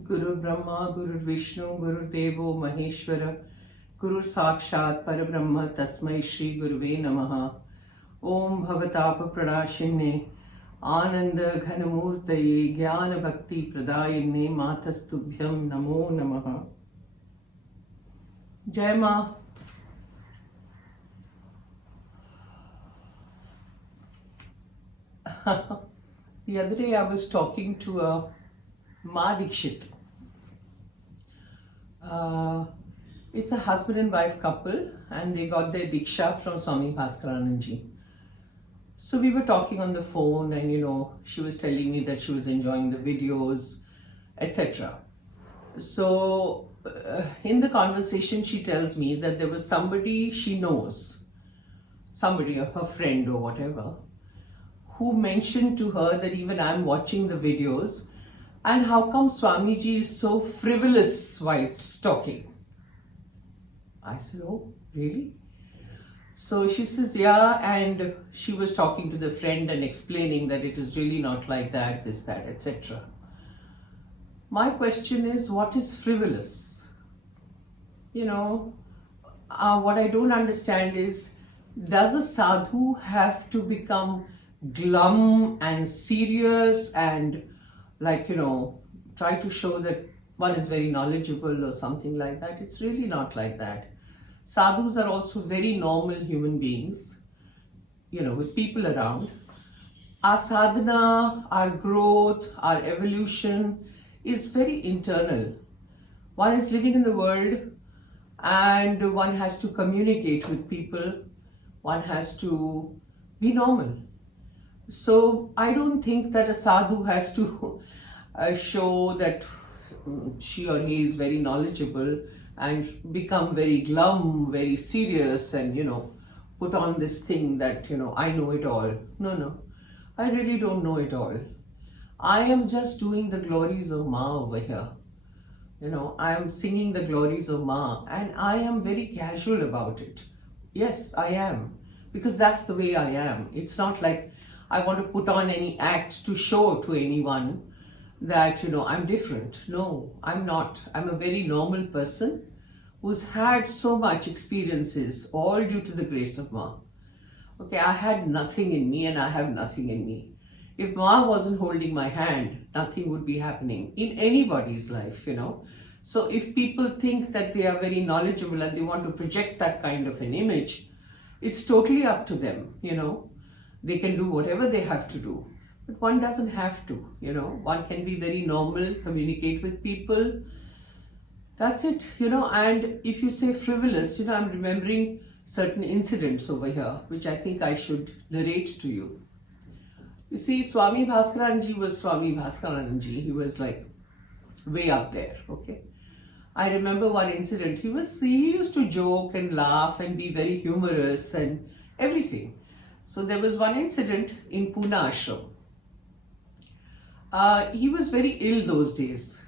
Guru Brahma, Guru Vishnu, Guru Devo Maheshwara, Guru Sakshat Parabrahma, Tasmai Shri Guruve Namaha. Om Bhavatapa Pradashinne, Ananda Ghanamurtaye, Jnana Bhakti Pradayinne, Matastubhyam Namo Namaha. Jai Ma. The other day I was talking to a Ma Dikshit. It's a husband and wife couple and they got their Diksha from Swami Bhaskaranandji. So we were talking on the phone and she was telling me that she was enjoying the videos, etc. So in the conversation she tells me that there was somebody she knows, somebody, her friend or whatever, who mentioned to her that even I'm watching the videos and how come Swamiji is so frivolous while talking? I said, oh, really? So she says, yeah, and she was talking to the friend and explaining that it is really not like that, this, that, etc. My question is, what is frivolous? What I don't understand is, does a sadhu have to become glum and serious and try to show that one is very knowledgeable or something like that? It's really not like that. Sadhus are also very normal human beings, with people around. Our sadhana, our growth, our evolution is very internal. One is living in the world and one has to communicate with people. One has to be normal. So I don't think that a sadhu has to show that she or he is very knowledgeable and become very glum, very serious and, put on this thing that, I know it all. No, I really don't know it all. I am just doing the glories of Ma over here. I am singing the glories of Ma and I am very casual about it. Yes, I am. Because that's the way I am. It's not like I want to put on any act to show to anyone that, I'm different. No, I'm not. I'm a very normal person who's had so much experiences, all due to the grace of Ma. Okay, I had nothing in me and I have nothing in me. If Ma wasn't holding my hand, nothing would be happening in anybody's life, So if people think that they are very knowledgeable and they want to project that kind of an image, it's totally up to them, They can do whatever they have to do. But one doesn't have to, One can be very normal, communicate with people. That's it, And if you say frivolous, I'm remembering certain incidents over here, which I think I should narrate to you. You see, Swami Bhaskaranandji was Swami Bhaskaranandji. He was like way up there, okay? I remember one incident. He used to joke and laugh and be very humorous and everything. So there was one incident in Pune Ashram. He was very ill those days.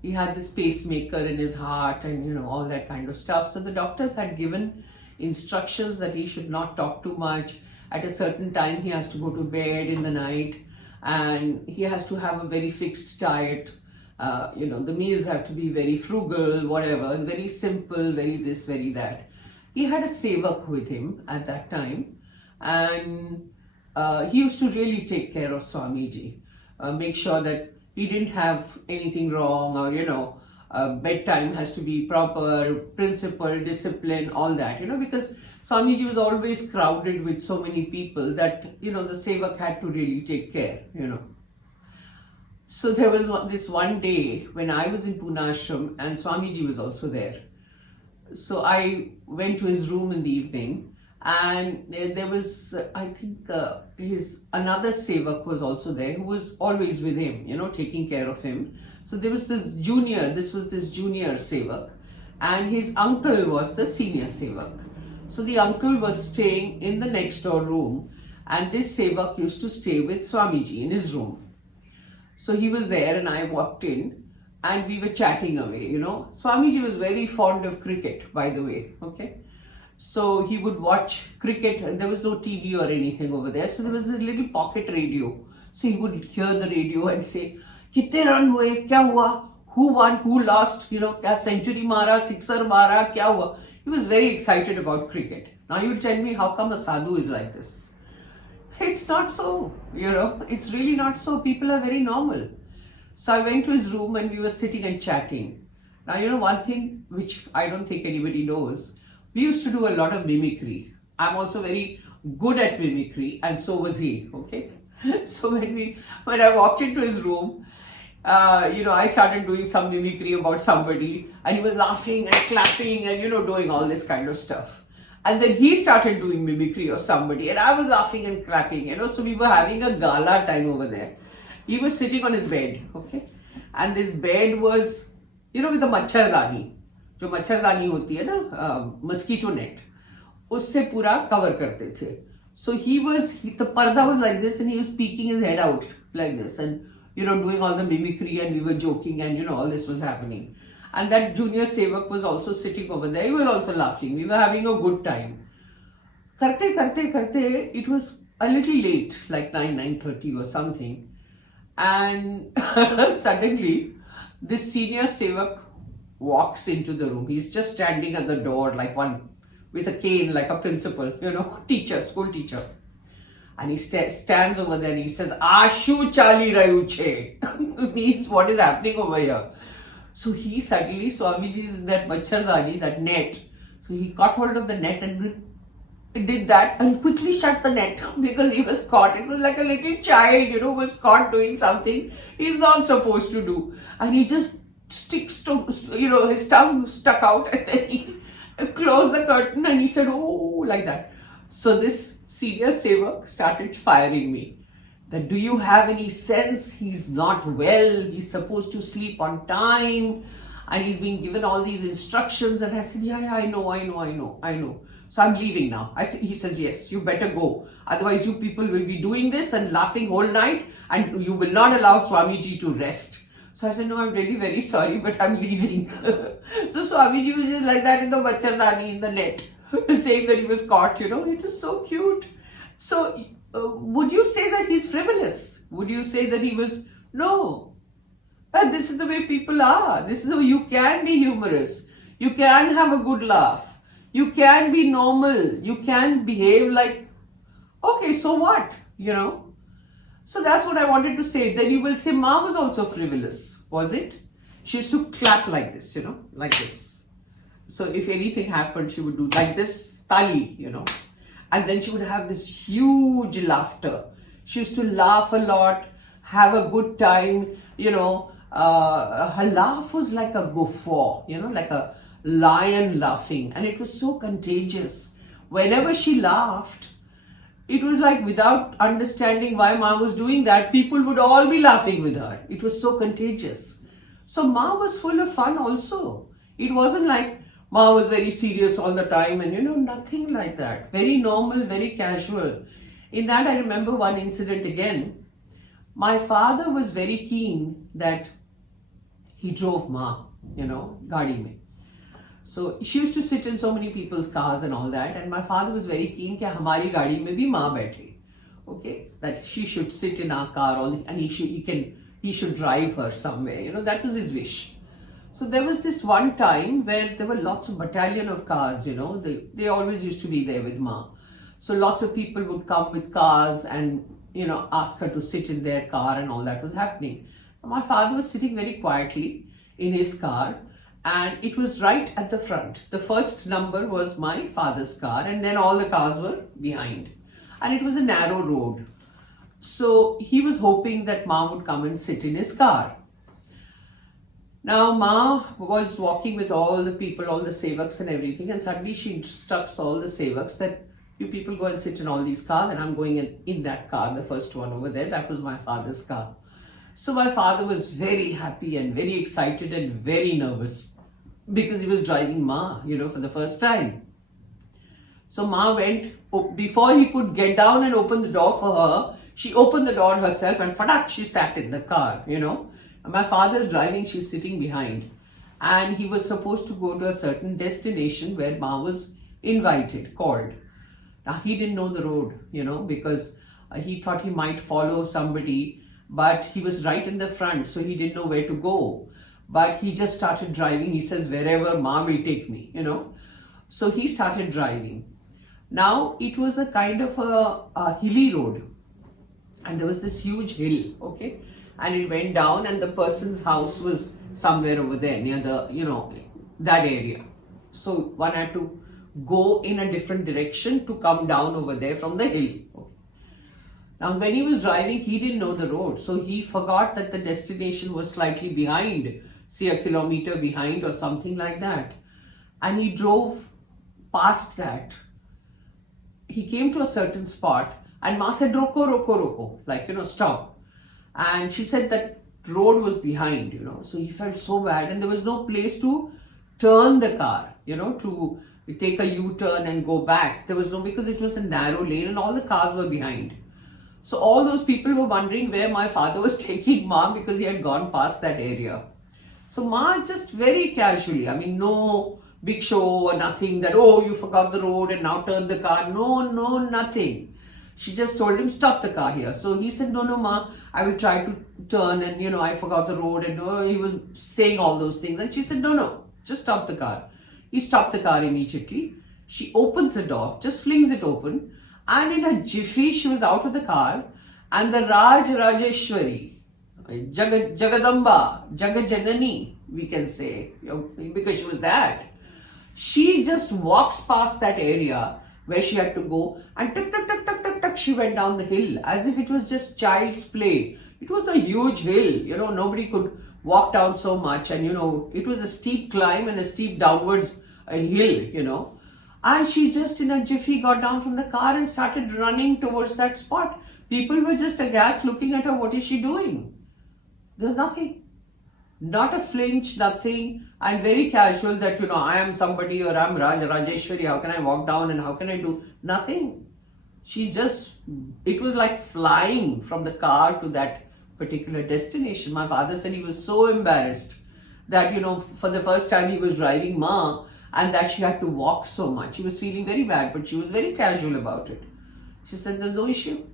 He had this pacemaker in his heart and all that kind of stuff. So the doctors had given instructions that he should not talk too much. At a certain time he has to go to bed in the night and he has to have a very fixed diet. The meals have to be very frugal, whatever, very simple, very this, very that. He had a sevak with him at that time and he used to really take care of Swamiji, make sure that he didn't have anything wrong or, bedtime has to be proper, principle, discipline, all that, because Swamiji was always crowded with so many people that, the sevak had to really take care, So there was this one day when I was in Pune Ashram and Swamiji was also there. So I went to his room in the evening and there was, I think, his another sevak was also there who was always with him, taking care of him. So there was this junior sevak and his uncle was the senior sevak. So the uncle was staying in the next door room and this sevak used to stay with Swamiji in his room. So he was there and I walked in and we were chatting away, Swamiji was very fond of cricket, by the way, okay? So he would watch cricket and there was no TV or anything over there. So there was this little pocket radio. So he would hear the radio and say, कितने run हुए, क्या हुआ, who won, who lost, क्या century मारा, sixer मारा, क्या हुआ. He was very excited about cricket. Now you tell me, how come a sadhu is like this? It's not so, it's really not so. People are very normal. So I went to his room and we were sitting and chatting. Now, one thing which I don't think anybody knows, we used to do a lot of mimicry. I'm also very good at mimicry, and so was he, okay? So when I walked into his room, I started doing some mimicry about somebody, and he was laughing and clapping and, doing all this kind of stuff. And then he started doing mimicry of somebody, and I was laughing and clapping, so we were having a gala time over there. He was sitting on his bed, okay? And this bed was, with a machardani. जो मच्छरदानी होती है ना, mosquito net, उससे पूरा cover करते थे. So the parda was like this, and he was peeking his head out like this, and doing all the mimicry, and we were joking, and all this was happening. And that junior sevak was also sitting over there. He was also laughing. We were having a good time. Karte, it was a little late, like 9:30 or something. And suddenly, this senior sevak walks into the room. He's just standing at the door like one with a cane, like a principal, teacher, school teacher. And he stands over there and he says, Ashu chali rayuche. Means what is happening over here. So he suddenly, Swamiji is in that machardani, that net. So he caught hold of the net and did that and quickly shut the net because he was caught. It was like a little child, was caught doing something he's not supposed to do. And he just sticks to, his tongue stuck out, and then he closed the curtain and he said, oh, like that. So this senior sevak started firing me. That, do you have any sense? He's not well. He's supposed to sleep on time. And he's been given all these instructions. And I said, yeah, I know. So I'm leaving now. He says, yes, you better go. Otherwise, you people will be doing this and laughing whole night. And you will not allow Swamiji to rest. So I said, no, I'm really very sorry, but I'm leaving. So Swamiji was just like that in the machardani, in the net, saying that he was caught, It was so cute. So would you say that he's frivolous? Would you say that he was? No. This is the way people are. This is the way you can be humorous. You can have a good laugh. You can be normal. You can behave like, okay, so what? So that's what I wanted to say. Then you will say, Ma was also frivolous, was it? She used to clap like this, like this. So if anything happened, she would do like this, tali, And then she would have this huge laughter. She used to laugh a lot, have a good time, her laugh was like a guffaw, like a lion laughing. And it was so contagious. Whenever she laughed, it was like without understanding why Ma was doing that, people would all be laughing with her. It was so contagious. So Ma was full of fun also. It wasn't like Ma was very serious all the time and nothing like that. Very normal, very casual. In that I remember one incident again. My father was very keen that he drove Ma, gaadi mein. So she used to sit in so many people's cars and all that, and my father was very keen that hamari gaadi mein bhi maa baithe, okay, that she should sit in our car and he should drive her somewhere, that was his wish. So there was this one time where there were lots of battalion of cars, they always used to be there with Ma. So lots of people would come with cars and ask her to sit in their car, and all that was happening. My father was sitting very quietly in his car. And it was right at the front. The first number was my father's car, and then all the cars were behind. And it was a narrow road. So he was hoping that Ma would come and sit in his car. Now Ma was walking with all the people, all the sevaks and everything, and suddenly she instructs all the sevaks that you people go and sit in all these cars, and I'm going in that car, the first one over there. That was my father's car. So my father was very happy and very excited and very nervous because he was driving Ma, for the first time. So Ma went, before he could get down and open the door for her, she opened the door herself and fadak, she sat in the car, And my father's driving, she's sitting behind. And he was supposed to go to a certain destination where Ma was invited, called. Now he didn't know the road, because he thought he might follow somebody but he was right in the front, so he didn't know where to go. But he just started driving. He says, wherever Ma will take me, So he started driving. Now it was a kind of a hilly road, and there was this huge hill, okay? And it went down, and the person's house was somewhere over there near the, that area. So one had to go in a different direction to come down over there from the hill. Okay. Now when he was driving, he didn't know the road, so he forgot that the destination was slightly behind, say a kilometer behind or something like that. And he drove past that. He came to a certain spot, and Ma said, roko, roko, roko, like, stop. And she said that road was behind, so he felt so bad, and there was no place to turn the car, to take a U-turn and go back. There was no, because it was a narrow lane and all the cars were behind. So all those people were wondering where my father was taking Ma, because he had gone past that area. So Ma just very casually, no big show or nothing that, oh, you forgot the road and now turn the car. No, nothing. She just told him, stop the car here. So he said, no, Ma, I will try to turn, and I forgot the road, and he was saying all those things. And she said, no, just stop the car. He stopped the car immediately. She opens the door, just flings it open, and in a jiffy she was out of the car, and the Rajeshwari, Jagadamba, Jagajanani, we can say, because she was that. She just walks past that area where she had to go, and tuk, tuk, tuk, tuk, tuk, tuk, she went down the hill as if it was just child's play. It was a huge hill, nobody could walk down so much, and it was a steep climb and a steep downwards hill, and she just in a jiffy got down from the car and started running towards that spot. People were just aghast looking at her. What is she doing? There's nothing. Not a flinch, nothing, and very casual that, I am somebody, or I'm Rajeshwari, how can I walk down and how can I do? Nothing. She just, it was like flying from the car to that particular destination. My father said he was so embarrassed that, for the first time he was driving Ma, and that she had to walk so much. He was feeling very bad, but she was very casual about it. She said, there's no issue.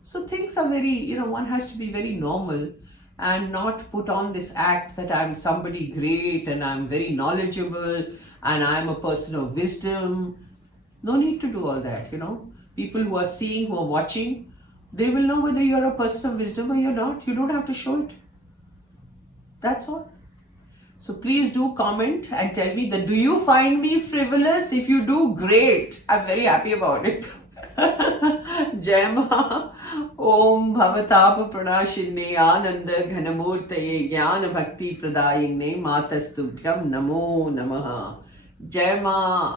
So things are very, one has to be very normal and not put on this act that I'm somebody great and I'm very knowledgeable and I'm a person of wisdom. No need to do all that, People who are seeing, who are watching, they will know whether you're a person of wisdom or you're not. You don't have to show it. That's all. So please do comment and tell me that, do you find me frivolous? If you do, great. I'm very happy about it. Jai Ma. Om Bhavatapa Pranashinne Ananda Ghanamurtaye Jnana Bhakti Pradayinne Matastubhyam Namo Namaha. Jai Ma.